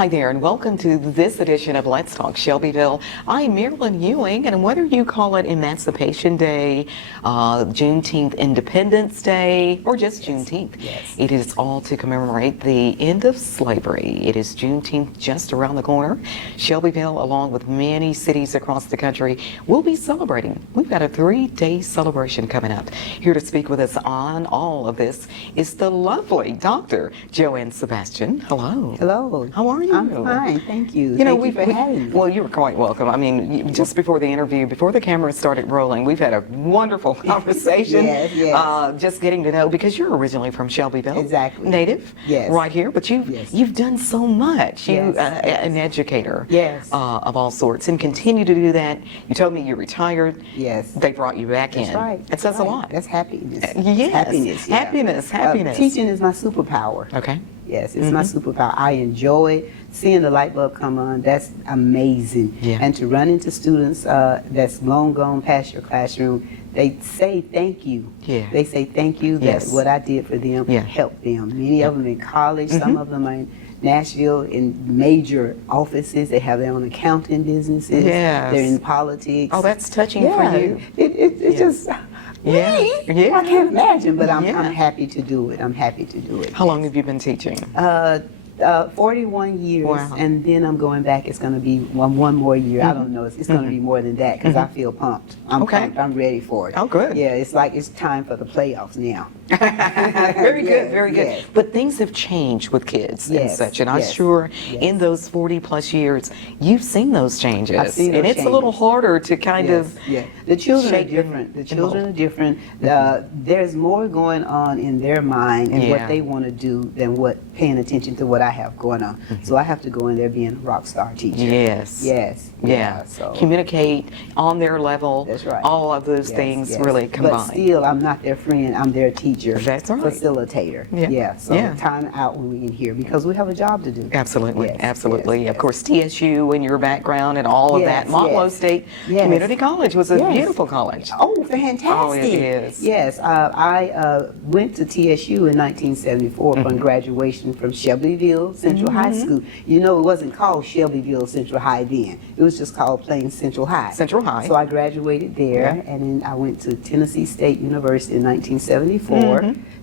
Hi there, and welcome to this edition of Let's Talk Shelbyville. I'm Marilyn Ewing, and whether you call it Emancipation Day, Juneteenth Independence Day, or just Juneteenth, it is all to commemorate the end of slavery. It is Juneteenth just around the corner. Shelbyville, along with many cities across the country, will be celebrating. We've got a 3-day celebration coming up. Here to speak with us on all of this is the lovely Dr. JoAnn Sebastain. Hello. Hello. How are you? I'm fine, thank you. Thank you for having me. Well, you're quite welcome. I mean, just before the interview, before the cameras started rolling, we've had a wonderful conversation. Just getting to know, because you're originally from Shelbyville. Exactly. Native. Yes. Right here, but you've done so much. You an educator. Yes. Of all sorts, and continue to do that. You told me you're retired. Yes. They brought you back in. That's right. It says a lot. That's happiness. Yes. Happiness. Yeah. Happiness. Teaching is my superpower. Okay. Yes, it's my superpower. I enjoy seeing the light bulb come on. That's amazing. Yeah. And to run into students that's long gone past your classroom, they say thank you. Yeah. They say thank you that what I did for them helped them. Many of them in college, some of them are in Nashville in major offices. They have their own accounting businesses. Yes. They're in politics. Oh, that's touching for you. It's just... Yeah. Me? I can't imagine, but I'm happy to do it. I'm happy to do it. How long have you been teaching? 41 years, Wow. and then I'm going back. It's going to be one more year. I don't know. It's going to be more than that because I feel pumped. I'm pumped. I'm ready for it. Oh, good. Yeah, it's like it's time for the playoffs now. Very good, very good. Yes. But things have changed with kids and such, and I'm sure in those 40+ years, you've seen those changes. I've seen those it's a little harder to kind of The children are shape different. The children are different. There's more going on in their mind and what they want to do than what paying attention to what I have going on. So I have to go in there being a rock star teacher. Yes. Yes. Yeah. So communicate on their level. That's right. All of those things really combined. But still, I'm not their friend. I'm their teacher. That's right. Facilitator. Yeah. So time out when we get here because we have a job to do. Absolutely. Yes, Absolutely. yes, Of course, TSU and your background and all of that. Montlow State Community College was a beautiful college. Oh, fantastic. Oh, it is. Yes. I went to TSU in 1974 upon graduation from Shelbyville Central High School. You know, it wasn't called Shelbyville Central High then. It was just called plain Central High. Central High. So I graduated there, and then I went to Tennessee State University in 1974.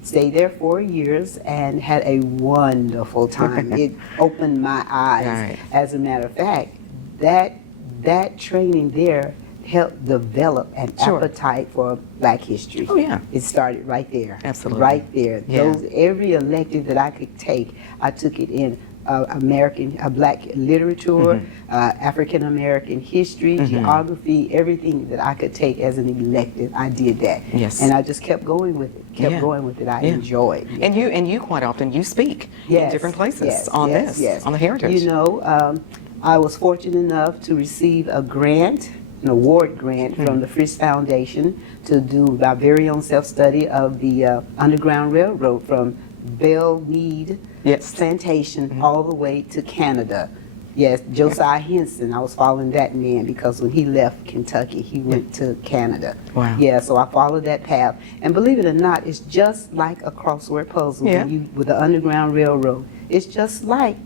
Stayed there 4 years and had a wonderful time. It opened my eyes. Right. As a matter of fact, that training there helped develop an appetite for Black history. Oh yeah. It started right there. Absolutely. Right there. Yeah. Every elective that I could take, I took it in Black literature, African American history, geography, everything that I could take as an elective, I did that. Yes. And I just kept going with it. Going with it. I enjoyed it. And you quite often you speak in different places on this, on the heritage. You know, I was fortunate enough to receive a grant, an award grant from the Frisch Foundation to do my very own self-study of the Underground Railroad from Bellmead Plantation all the way to Canada. Yes, Josiah Henson, I was following that man because when he left Kentucky, he went to Canada. Wow. Yeah, so I followed that path. And believe it or not, it's just like a crossword puzzle with the Underground Railroad. It's just like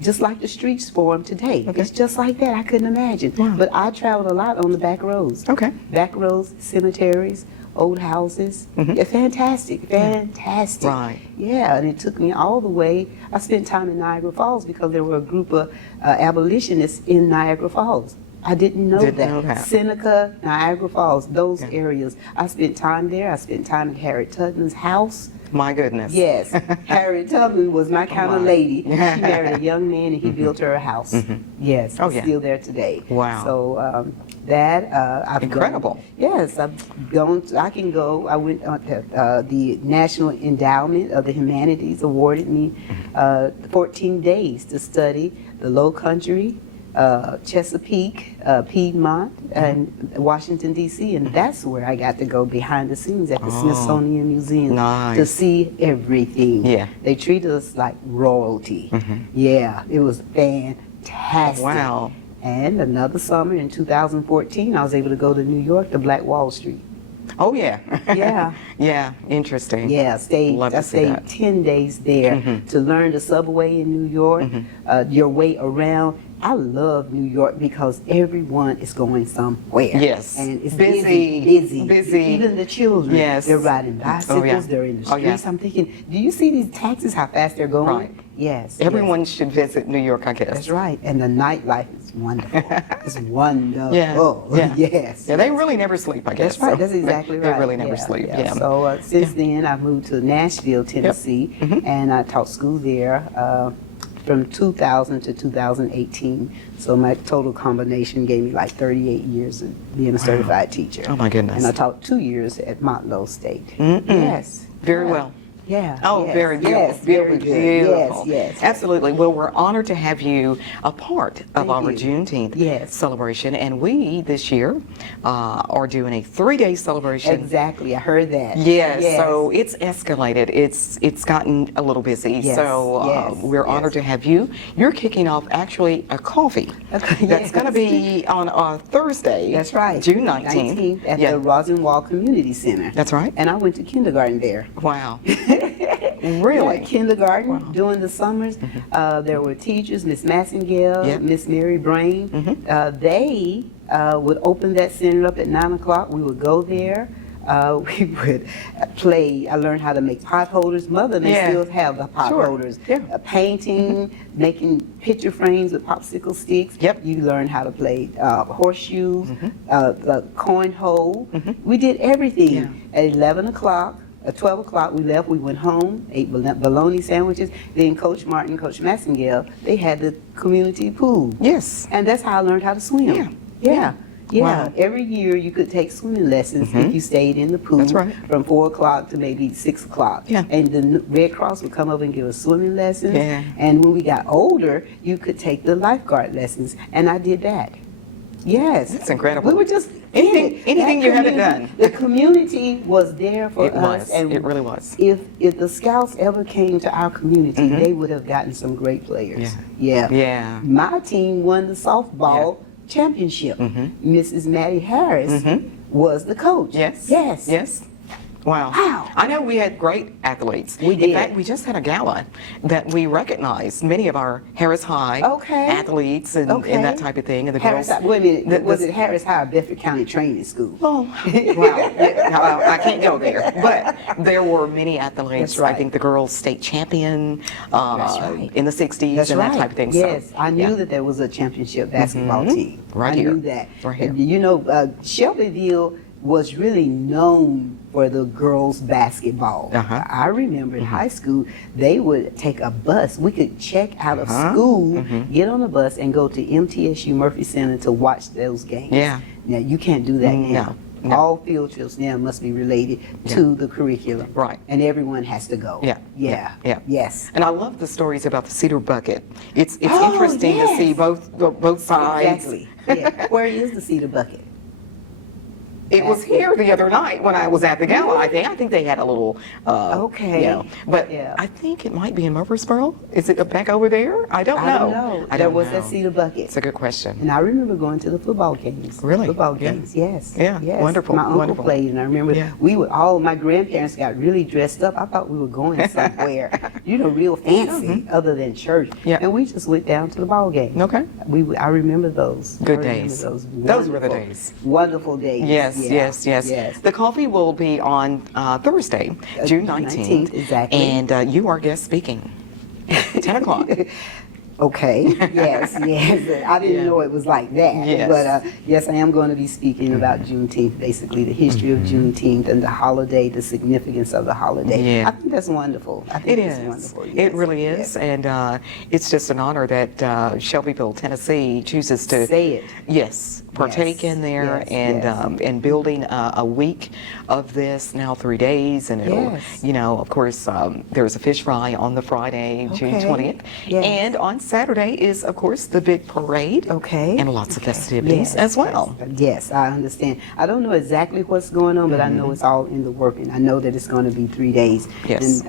the streets form today. It's just like that. I couldn't imagine. Wow. But I traveled a lot on the back roads. Okay. Back roads, cemeteries, old houses. Yeah, fantastic. Right. Yeah, and it took me all the way. I spent time in Niagara Falls because there were a group of abolitionists in Niagara Falls. I didn't know that. Seneca, Niagara Falls, those areas. I spent time there. I spent time at Harriet Tubman's house. My goodness. Yes. Harriet Tubman was my kind of lady. She married a young man and he built her a house. Yes. Oh, it's still there today. Wow. So I've incredible. Gone, yes, I've gone. I can go. I went on the National Endowment of the Humanities awarded me 14 days to study the Low Country, Chesapeake, Piedmont, and Washington, D.C., and that's where I got to go behind the scenes at the Smithsonian Museum to see everything. Yeah. They treated us like royalty. Yeah, it was fantastic. Wow. And another summer in 2014, I was able to go to New York to Black Wall Street. Oh, yeah. Yeah. Yeah, interesting. Yeah, Love I to see stayed that. 10 days there to learn the subway in New York, your way around. I love New York because everyone is going somewhere. Yes. And it's Busy, busy. busy. Even the children. Yes. They're riding bicycles, Oh, yeah. they're in the Oh, streets. yeah. I'm thinking, do you see these taxis, how fast they're going? Right. Yes. Everyone should visit New York, I guess. That's right. And the nightlife is wonderful. It's wonderful. Yeah. Yes. Yeah, they really never sleep, I guess. That's right. So That's exactly they right. really never Yeah, sleep. yeah. Yeah. So since then, I moved to Nashville, Tennessee, and I taught school there from 2000 to 2018. So my total combination gave me like 38 years of being a certified teacher. Oh, my goodness. And I taught 2 years at Montlow State. Yes. Very Yeah. well. Yeah. Oh, yes, very beautiful. yes, very Beautiful. good. Beautiful. Yes, yes. Absolutely. Well, we're honored to have you a part of Thank our you. Juneteenth Yes. celebration. And we, this year, are doing a 3-day celebration. Exactly. I heard that. Yes, so it's escalated. It's gotten a little busy. Yes, So yes, we're honored to have you. You're kicking off actually a coffee. Okay, That's yes. going to be on Thursday. That's right. June 19th. At the Rosenwald Community Center. That's right. And I went to kindergarten there. Wow. Really? Yeah, kindergarten during the summers. There were teachers, Miss Massengale, Yep. Miss Mary Brain. They would open that center up at 9 o'clock. We would go there. We would play. I learned how to make pot holders. Mother, they Yeah. still have the pot Sure. holders. Yeah. Painting, making picture frames with popsicle sticks. Yep. You learn how to play horseshoes, the coin hole. We did everything. Yeah. At 11 o'clock, at 12 o'clock, we left. We went home, ate bologna sandwiches. Then Coach Martin, Coach Massengale, they had the community pool. Yes. And that's how I learned how to swim. Yeah. Yeah. Yeah. Wow. Every year you could take swimming lessons if you stayed in the pool. That's right. From 4 o'clock to maybe 6 o'clock. Yeah. And the Red Cross would come over and give us swimming lessons. Yeah. And when we got older, you could take the lifeguard lessons. And I did that. Yes. That's incredible. We were just Anything you haven't done. The community was there for It us. was. It really was. If the Scouts ever came to our community, they would have gotten some great players. Yeah. Yeah. My team won the softball championship. Mrs. Maddie Harris was the coach. Yes. Yes. Yes. Wow. Wow. I know we had great athletes. We In did. fact, we just had a gala that we recognized many of our Harris High athletes and that type of thing. And the Harris, girls. wait a minute. Was the- it Harris High or Bedford County Training School? Oh, well, I can't go there. But there were many athletes. That's right. I think the girls' state champion That's right. in the 60s That's and right. that type of thing. Yes, So, I knew yeah. that there was a championship basketball team. Right I here. knew that. Right here. And, you know, Shelbyville was really known for the girls' basketball. I remember in high school, they would take a bus. We could check out of school, get on a bus, and go to MTSU Murphy Center to watch those games. Yeah. Now, you can't do that now. No. All field trips now must be related to the curriculum. Right. And everyone has to go. Yeah. Yeah. Yeah. Yes. And I love the stories about the cedar bucket. It's Oh, interesting to see yes. both sides. Exactly. Yeah. Where is the cedar bucket? It was here the other night when I was at the gala. I think they had a little. Okay. You know, but Yeah. I think it might be in Murfreesboro. Is it back over there? I don't know. I don't know. I There don't was know. that cedar bucket. It's a good question. And I remember going to the football games. Really? Football Yeah. games, yes. Yeah, Yes. wonderful, My uncle wonderful. played, and I remember Yeah. my grandparents got really dressed up. I thought we were going somewhere, real fancy, other than church. Yeah. And we just went down to the ball game. Okay. I remember those. Good I remember days. Those Those were the wonderful, days. Wonderful days. Yes, Yeah. yes. The coffee will be on Thursday, June 19th. exactly. And you are guest speaking. 10 o'clock. Okay. Yes. Yes. I didn't know it was like that. Yes. But yes, I am going to be speaking about Juneteenth, basically the history of Juneteenth and the holiday, the significance of the holiday. Yeah. I think that's wonderful. I It think that's is. wonderful. It Yes. really is. Yes. And it's just an honor that Shelbyville, Tennessee chooses to Say it. Yes, partake Yes, in there yes, and yes. and building a week of this now 3 days, and it'll Yes. of course there's a fish fry on the Friday, June Okay. 20th, Yes. and on Saturday is of course the big parade. Okay. And lots of Okay. festivities Yes, as well. Yes, I understand. I don't know exactly what's going on, but I know it's all in the working. I know that it's going to be 3 days. Yes.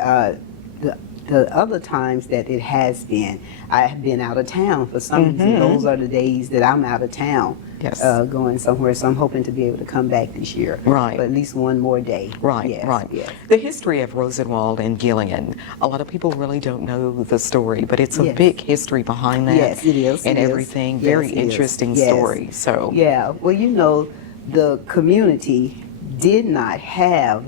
And the other times that it has been, I have been out of town for some reason. Those are the days that I'm out of town. Yes. Going somewhere, so I'm hoping to be able to come back this year. Right. For at least one more day. Right, Yes, right. yes. The history of Rosenwald and Gillian, a lot of people really don't know the story, but it's a Yes. big history behind that. Yes, it is. And it is. everything. Yes, Very it is. interesting Yes. story. So Yeah, well, you know, the community did not have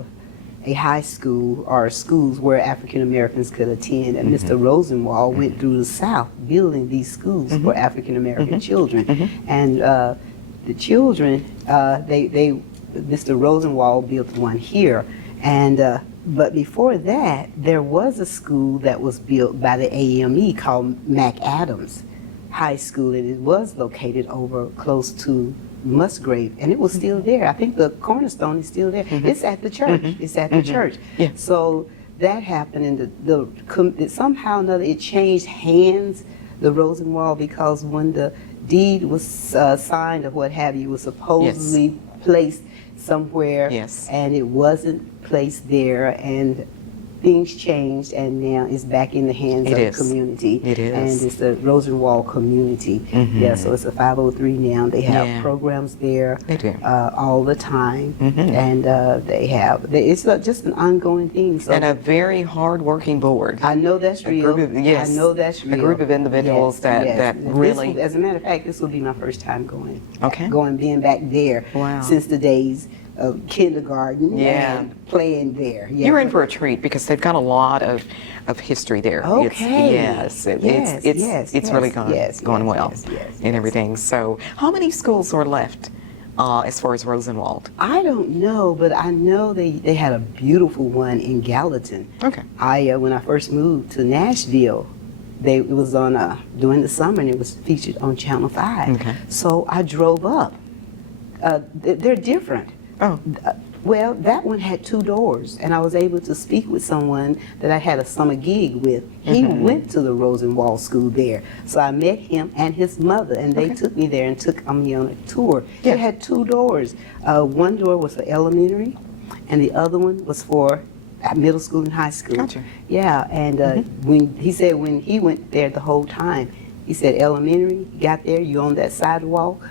a high school or schools where African Americans could attend, and Mr. Rosenwald went through the South building these schools for African American children, and the children, Mr. Rosenwald built one here, and but before that, there was a school that was built by the AME called McAdams High School, and it was located over close to Musgrave, and it was still there. I think the cornerstone is still there. It's at the church. It's at the church. Yeah. So that happened, and somehow or another it changed hands, the Rosenwald, because when the deed was signed or what have you, it was supposedly placed somewhere, Yes. and it wasn't placed there, and things changed, and now it's back in the hands It of is. the community. It is. And it's the Rosenwald community. Yeah, so it's a 503 now. They have Yeah. programs there They do. all the time, and it's just an ongoing thing. So and a very hard-working board. I know that's A real. group of- yes, I know that's a real. group of individuals that This really- will- as a matter of fact, this will be my first time going. Okay. Being back there. Wow. Since the days of kindergarten. Yeah. And playing there. Yeah. You're in for a treat because they've got a lot of history there. Okay. Yes, Yes, yes, it's really yes, going, yes, going yes, well yes, yes, and yes. everything. So how many schools are left as far as Rosenwald? I don't know, but I know they had a beautiful one in Gallatin. Okay. When I first moved to Nashville, it was on during the summer, and it was featured on Channel 5. Okay. So I drove up. They're different. Oh. Well, that one had 2 doors, and I was able to speak with someone that I had a summer gig with. He went to the Rosenwald School there, so I met him and his mother, and they took me there and took me on a tour. Yeah. It had 2 doors. One door was for elementary, and the other one was for middle school and high school. Gotcha. Yeah, and when he went there the whole time, he said elementary, you got there, you on that sidewalk,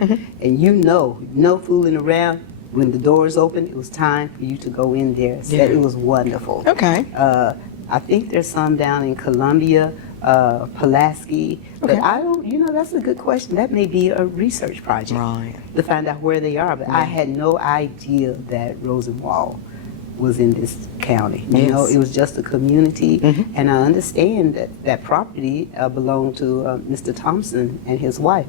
and no fooling around. When the doors opened, it was time for you to go in there. Said Yeah. it was wonderful. Okay. I think there's some down in Columbia, Pulaski, but Okay. I don't, that's a good question. That may be a research project Right. to find out where they are, but I had no idea that Rosenwald was in this county. Yes. It was just a community, and I understand that property belonged to Mr. Thompson and his wife,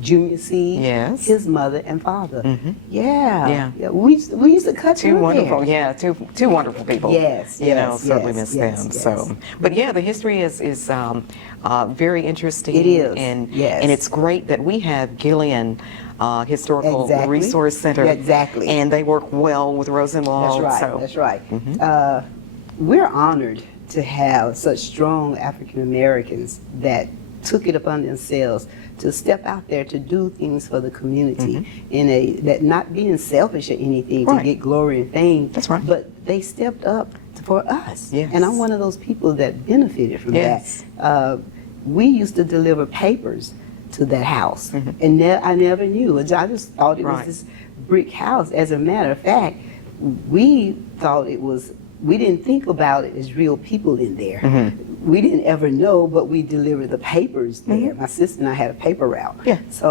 Junior C. Yes. His mother and father. Yeah. We used to cut Two through wonderful, there. yeah, two wonderful people. Yes, Certainly yes, miss yes, them. yes. So, but yeah, the history is very interesting. It is, and yes. and it's great that we have Gillian Historical Exactly. Resource Center. Exactly. And they work well with Rosenwald. That's right. So. That's right. We're honored to have such strong African Americans that took it upon themselves to step out there to do things for the community that not being selfish or anything Right. to get glory and fame. That's right. But they stepped up for us. Yes. And I'm one of those people that benefited from Yes. that. We used to deliver papers to that house, and I never knew. I just thought it Right. was this brick house. As a matter of fact, we thought we didn't think about it as real people in there. We didn't ever know, but we delivered the papers there. My sister and I had a paper route. Yeah. So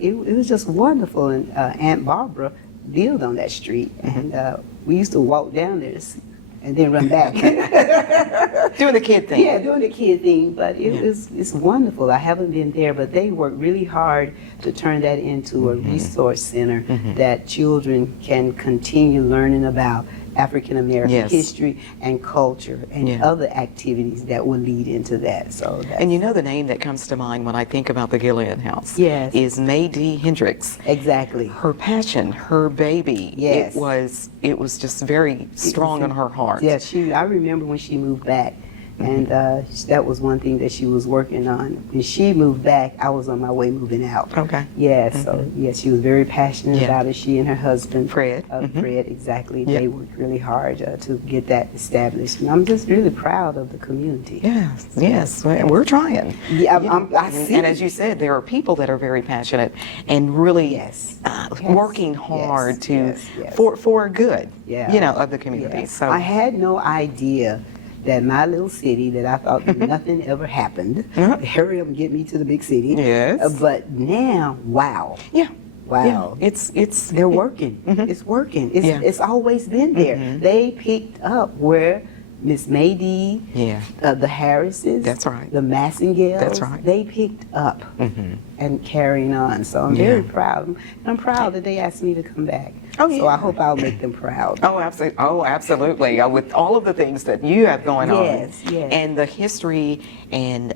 it was just wonderful, and Aunt Barbara lived on that street, and we used to walk down there and then run back. Doing the kid thing. Yeah, doing the kid thing, but it's wonderful. I haven't been there, but they work really hard to turn that into a resource center that children can continue learning about African American Yes. history and culture and Yeah. other activities that will lead into that. So that's, And the name that comes to mind when I think about the Gillian House Yes. is May D. Hendricks. exactly. Her passion, her baby, Yes. it was just very strong in her heart. Yeah, I remember when she moved back, And that was one thing that she was working on. When she moved back, I was on my way moving out. Okay. Yeah, so yeah, she was very passionate Yeah. about it. She and her husband, Fred. Fred, exactly. Yeah. They worked really hard to get that established. And I'm just really proud of the community. Yes, yes, we're trying. Yeah, You know, I and, see. and as you said, there are people that are very passionate and really Yes. working Yes. hard Yes. to Yes. for good, Yeah. you know, of the community. Yeah. So I had no idea that my little city that I thought nothing ever happened. Hurry up and get me to the big city. Yes. But now, wow. yeah, Wow. yeah, it's They're working. It's working. It's, Yeah. it's always been there. They picked up where Miss Maydee, yeah, the Harrises, That's right. the Massingales, That's right. they picked up and carrying on. So I'm very proud. And I'm proud that they asked me to come back. Oh, So yeah. I hope I'll make them proud. Oh, absolutely. Oh, absolutely. With all of the things that you have going on, Yes, yes. and the history and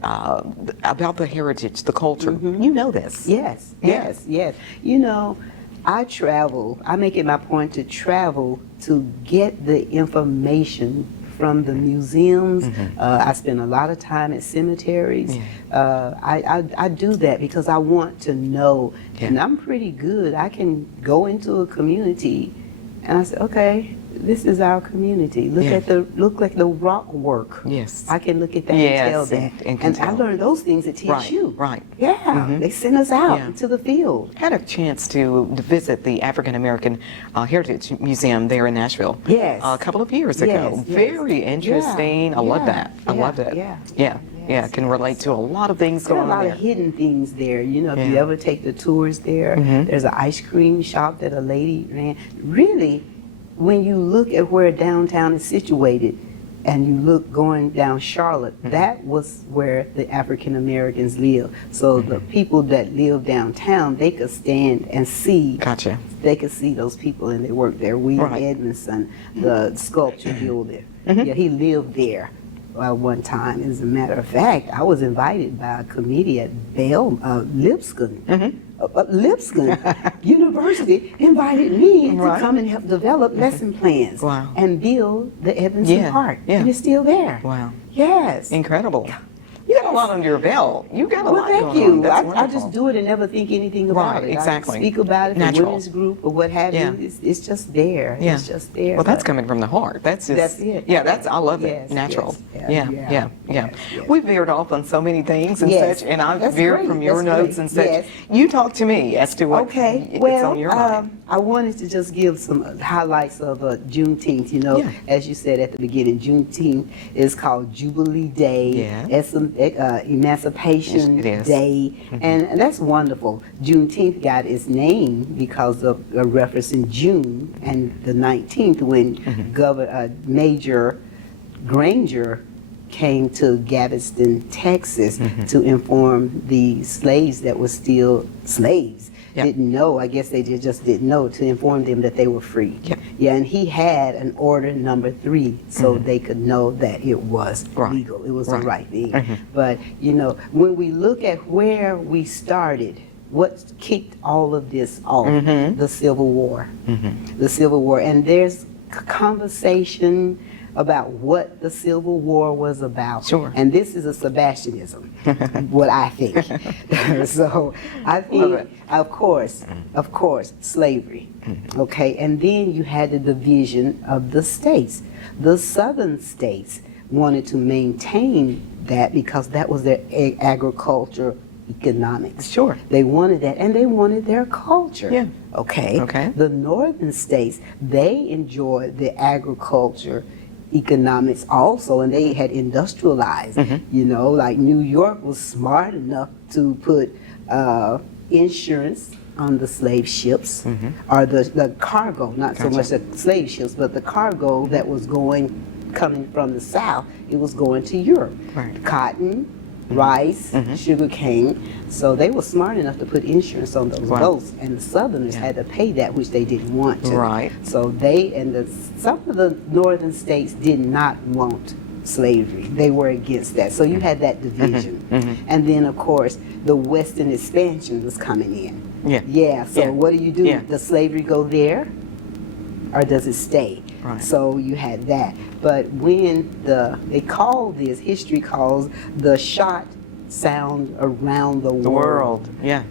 about the heritage, the culture, you know this. Yes, Yeah. yes, yes. You know, I travel, I make it my point to travel to get the information from the museums. I spend a lot of time at cemeteries. I do that because I want to know, and I'm pretty good. I can go into a community and I say, okay, this is our community. Look at the rock work. Yes. I can look at that Yes, and tell that. and can I tell. learned those things at TSU. Right. Yeah, they sent us out Yeah. into the field. Had a chance to visit the African American Heritage Museum there in Nashville. Yes. A couple of years ago. Yes, yes. Very interesting. Yeah, I love yeah, that. I loved it. yeah, Yeah. Yeah. yes, Can relate to a lot of things There are going a on lot there. of hidden things there. You know, if you Yeah. ever take the tours there, there's an ice cream shop that a lady ran. Really, when you look at where downtown is situated, and you look going down Charlotte, that was where the African Americans live. So the people that live downtown, they could stand and see. Gotcha. They could see those people and they worked there. William Right. Edmondson, the sculpture builder, yeah, he lived there one time. As a matter of fact, I was invited by a committee at Lipscomb. Lipscomb University invited me Right. to come and help develop lesson plans Wow. and build the Edmondson Yeah, Park. yeah. And it's still there. Wow. Yes. Incredible. You got a lot under your belt. You got a Well, lot thank going on. you. That's I wonderful. just do it and never think anything about Right, it. exactly. I speak about it in Natural. women's group or what have Yeah. you. It's just there. Yeah. It's just there. Well, that's But coming from the heart. That's just, That's it. Yeah, I love it. Yes, Natural. yes, Yeah, yeah, yeah. yes, yes. We veered off on so many things and Yes, such, and I that's veered great, from your that's notes great, and such. yes. You talk to me as to what Okay, it's well, on your mind. I wanted to just give some highlights of Juneteenth. You know, Yeah. as you said at the beginning, Juneteenth is called Jubilee Day, Emancipation It is. Day, and that's wonderful. Juneteenth got its name because of a reference in June and the 19th when Major Granger came to Galveston, Texas to inform the slaves that were still slaves. Yep. Didn't know, I guess they just didn't know, to inform them that they were free. Yep. Yeah, and he had an order number 3 so they could know that it was Right. legal. It was the Right. right thing. But, you know, when we look at where we started, what kicked all of this off? The Civil War. The Civil War. And there's conversation about what the Civil War was about. Sure. And this is a Sebastianism, what I think. So I Love think, it. of course, slavery. Okay, and then you had the division of the states. The southern states wanted to maintain that because that was their agriculture economics. Sure. They wanted that, and they wanted their culture. Yeah. Okay. Okay. The northern states, they enjoyed the agriculture economics also, and they had industrialized. You know, like New York was smart enough to put insurance on the slave ships, or the cargo, not so Gotcha. much the slave ships, but the cargo that was coming from the south, it was going to Europe. Right. Cotton, rice, sugar cane. So they were smart enough to put insurance on those Wow. boats, and the Southerners had to pay that, which they didn't want to. Right. So some of the northern states did not want slavery. They were against that. So you had that division. And then, of course, the Western expansion was coming in. Yeah. Yeah, so Yeah. what do? Yeah. Does slavery go there, or does it stay? Right. So you had that. But when history calls the shot sound around the world. Yeah.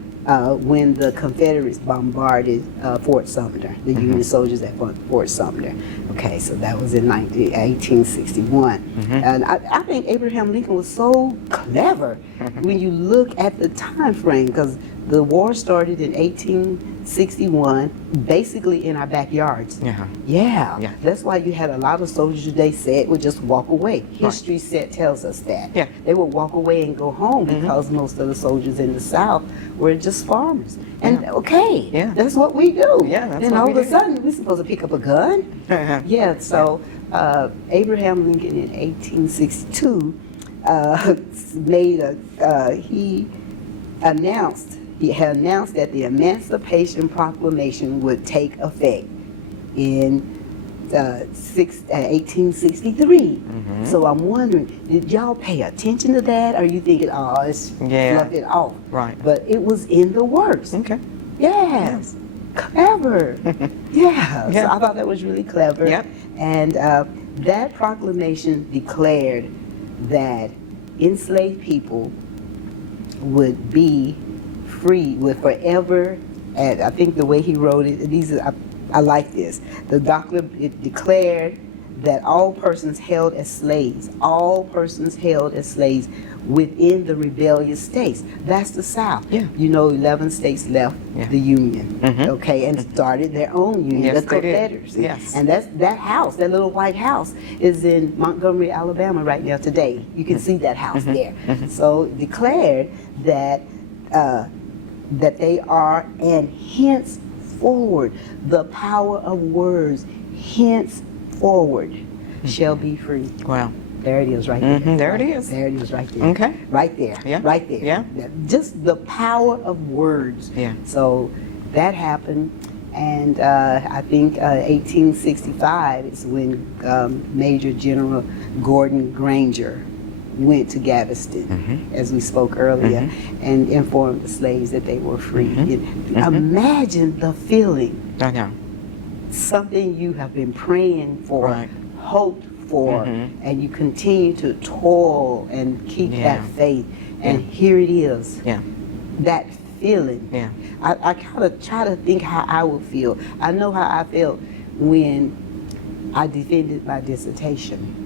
When the Confederates bombarded Fort Sumter, the Union soldiers at Fort Sumter. Okay, so that was in 1861. And I think Abraham Lincoln was so clever when you look at the time frame, because the war started in 1861, basically in our backyards. Yeah. Yeah, that's why you had a lot of soldiers today said would just walk away. History tells us that. Yeah. They would walk away and go home because most of the soldiers in the South were just farmers. And that's what we do. Yeah, that's then what all we of a do. sudden we're supposed to pick up a gun. Yeah, so Abraham Lincoln in 1862 he had announced that the Emancipation Proclamation would take effect in 1863. So I'm wondering, did y'all pay attention to that? Or are you thinking, oh, it's fluff it off? Right. But it was in the works. Okay. Yes. Clever. Yeah. So I thought that was really clever. Yep. And that proclamation declared that enslaved people would be free, would forever, and I think the way he wrote it, I like this. It declared that all persons held as slaves within the rebellious states. That's the South. Yeah. 11 states left the Union, okay, and started their own union, Yes, the they did. Confederacy. Yes. And that house, that little white house, is in Montgomery, Alabama right now today. You can see that house there. So it declared that they are, and henceforward, the power of words, henceforward, shall be free. Wow. There it is right there. There it is. There it is right there. Okay. Right there. Yeah. Right there. Yeah. Just the power of words. Yeah. So that happened, and I think 1865 is when Major General Gordon Granger went to Galveston, as we spoke earlier, and informed the slaves that they were free. Imagine the feeling. I know. Something you have been praying for, Right. hoped for, and you continue to toil and keep that faith, and here it is. Yeah. That feeling. Yeah. I kind of try to think how I would feel. I know how I felt when I defended my dissertation.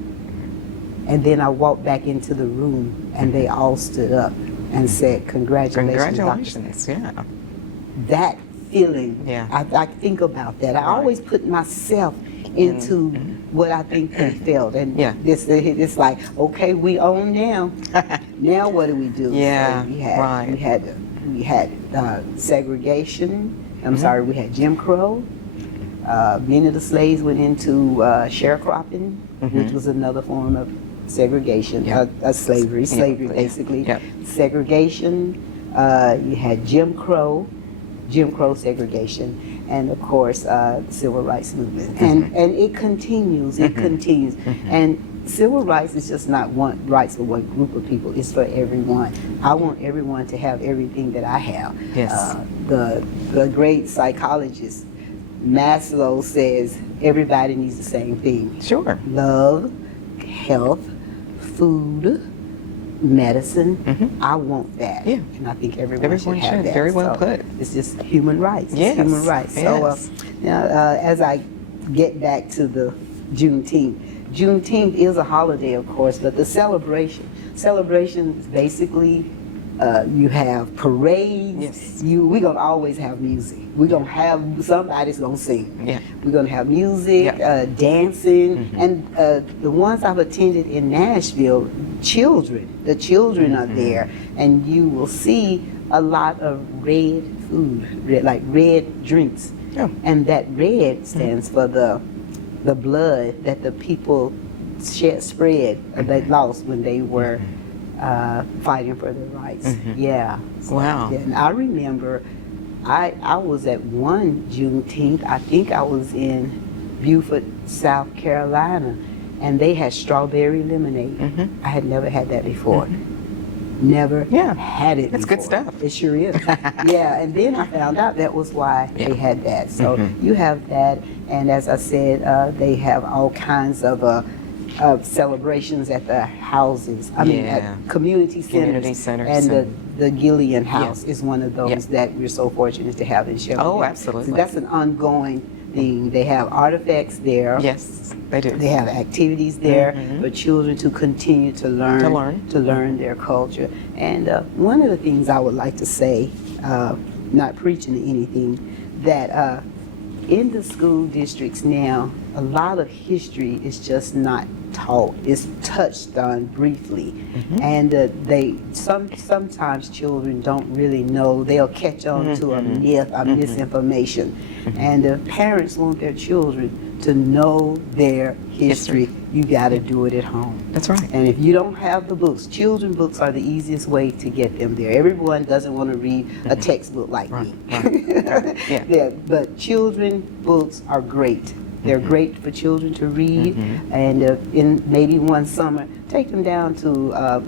And then I walked back into the room, and they all stood up and said, congratulations, Dr. Congratulations. Yeah. That feeling, Yeah. I think about that. I always put myself into what I think they felt. And it's like, okay, we own now. Now what do we do? Yeah, So we had segregation. Mm-hmm. We had Jim Crow. Many of the slaves went into sharecropping, which was another form of segregation, slavery basically. Yep. Segregation. You had Jim Crow segregation, and of course civil rights movement, and it continues. And civil rights is just not one rights for one group of people, it's for everyone. I want everyone to have everything that I have. Yes. The great psychologist Maslow says everybody needs the same thing: Sure. love, health, food, medicine. I want that. Yeah. And I think everyone should have that. Very well So put. it's just human rights. It's Yes. human rights. So Yes. now, as I get back to the Juneteenth is a holiday, of course, but the celebration is basically you have parades. Yes. We're gonna always have music. We're gonna have somebody's gonna sing. Yeah. We're gonna have music, dancing, and the ones I've attended in Nashville, the children are there, and you will see a lot of red food, like red drinks, and that red stands for the blood that the people spread, they lost when they were fighting for their rights. Yeah. So, Wow. yeah, and I remember I was at one Juneteenth, I think I was in Beaufort, South Carolina, and they had strawberry lemonade. I had never had that before. never Yeah. had it It's good before. stuff. It sure is. Yeah, and then I found out that was why they had that. So you have that, and as I said, they have all kinds of celebrations at the houses. I mean, Yeah. at community centers. Community centers And and- the Gillian House is one of those Yeah. that we're so fortunate to have in Shelbyville. Oh, absolutely. So that's an ongoing thing. They have artifacts there. Yes, they do. They have activities there for children to continue to learn their culture. And one of the things I would like to say, not preaching to anything, that in the school districts now, a lot of history is just not taught. It's touched on briefly, and sometimes children don't really know. They'll catch on to a myth, a misinformation, and parents want their children to know their history. You got to do it at home. That's right. And if you don't have the books, children books are the easiest way to get them there. Everyone doesn't want to read a textbook like me. Right. Yeah. Yeah, but children books are great. They're great for children to read, and in maybe one summer, take them down to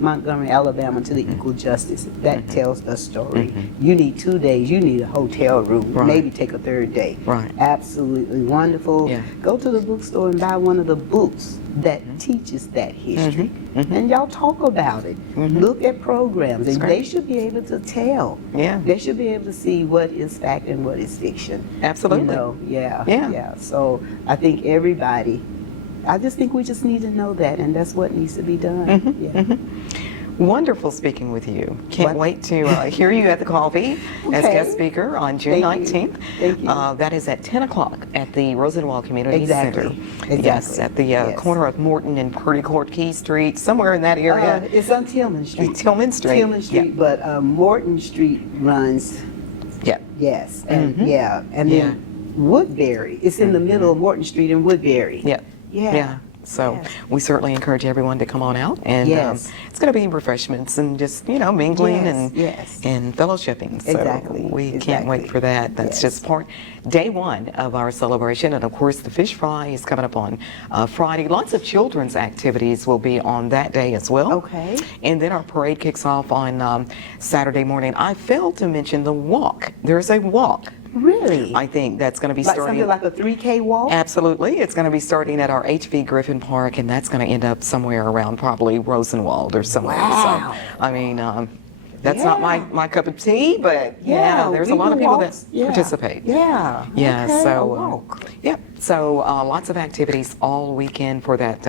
Montgomery, Alabama, to the Equal Justice. That tells the story. You need 2 days. You need a hotel room. Right. Maybe take a third day. Right. Absolutely wonderful. Yeah. Go to the bookstore and buy one of the books that teaches that history, and y'all talk about it. Look at programs, and they should be able to tell. Yeah. They should be able to see what is fact and what is fiction. Absolutely. You know, yeah. Yeah. So I think everybody, I just think we just need to know that, and that's what needs to be done. Yeah. Wonderful speaking with you. Can't wait to hear you at the coffee as Okay. guest speaker on June Thank you. 19th. Thank you. That is at 10 o'clock at the Rosenwald Community Exactly. Center. Exactly. Yes, at the Yes. corner of Morton and Purdy Court Key Street, somewhere in that area. It's on Tillman Street. Tillman Street. Tillman Street, but Morton Street runs. Yeah. Yes, and and Yeah. then Woodbury. It's in the middle of Morton Street and Woodbury. Yeah. Yeah. Yeah. So Yes. we certainly encourage everyone to come on out, and Yes. it's going to be refreshments and just mingling Yes. and fellowshipping. So Exactly. we can't Exactly. wait for that. That's Yes. just day one of our celebration, and of course the fish fry is coming up on Friday. Lots of children's activities will be on that day as well. Okay. And then our parade kicks off on Saturday morning. I failed to mention the walk. There's a walk. Really? I think that's going to be Like starting. something like a 3K walk? Absolutely. It's going to be starting at our H.V. Griffin Park, and that's going to end up somewhere around probably Rosenwald or somewhere. Wow. So, I mean, that's not my cup of tea, but there's a we lot do of people walks. that participate. Yeah. Yeah, Okay, a so walk. so lots of activities all weekend for that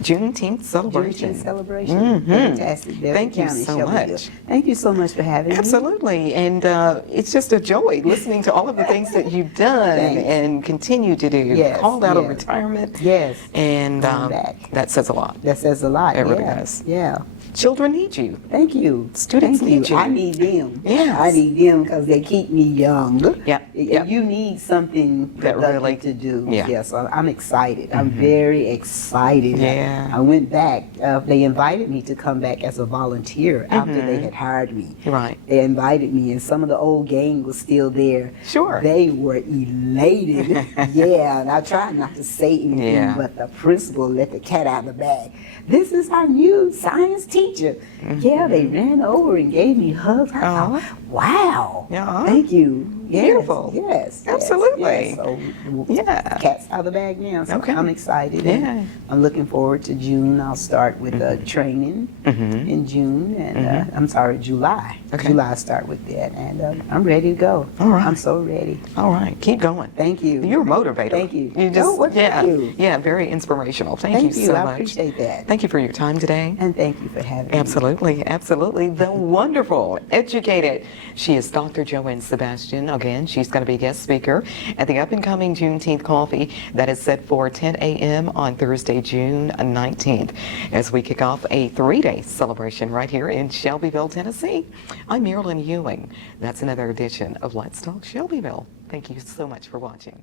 Juneteenth celebration. Juneteenth celebration. Fantastic. Beverly Thank you County, so Shelbyville. much. Thank you so much for having me. Absolutely, and it's just a joy listening to all of the things that you've done Thanks. and continue to do. Yes, Called out of yes. retirement. Yes. And Going back. that says a lot. That says a lot. It really yeah. does. Yeah. Children need you. Thank you. Students Thank need you. I need them. Yes. I need them because they keep me young. Yep, yep. You need something That productive really- to do. yeah. Yes, I'm excited. I'm very excited. Yeah. I went back. They invited me to come back as a volunteer after they had hired me. Right. They invited me, and some of the old gang was still there. Sure. They were elated. Yeah, and I tried not to say anything, Yeah. but the principal let the cat out of the bag. This is our new science teacher. Yeah, they ran over and gave me hugs. I thought, wow. Yeah. Thank you. Yes, Beautiful. Yes. Absolutely. Yes. So, Yeah. cat's out of the bag now. So Okay. I'm excited. Yeah. And I'm looking forward to June. I'll start with training in June, and I'm sorry, July. Okay. July I start with that, and I'm ready to go. All right. I'm so ready. All right. Keep going. Thank you. You're a motivator. Thank you. You just Oh, well, thank you. Yeah, very inspirational. Thank you Thank so you. I much. appreciate that. Thank you for your time today. And thank you for having me. Absolutely, absolutely. The wonderful, educated. She is Dr. JoAnn Sebastain. Again, she's going to be guest speaker at the up-and-coming Juneteenth coffee that is set for 10 a.m. on Thursday, June 19th, as we kick off a 3-day celebration right here in Shelbyville, Tennessee. I'm Marilyn Ewing. That's another edition of Let's Talk Shelbyville. Thank you so much for watching.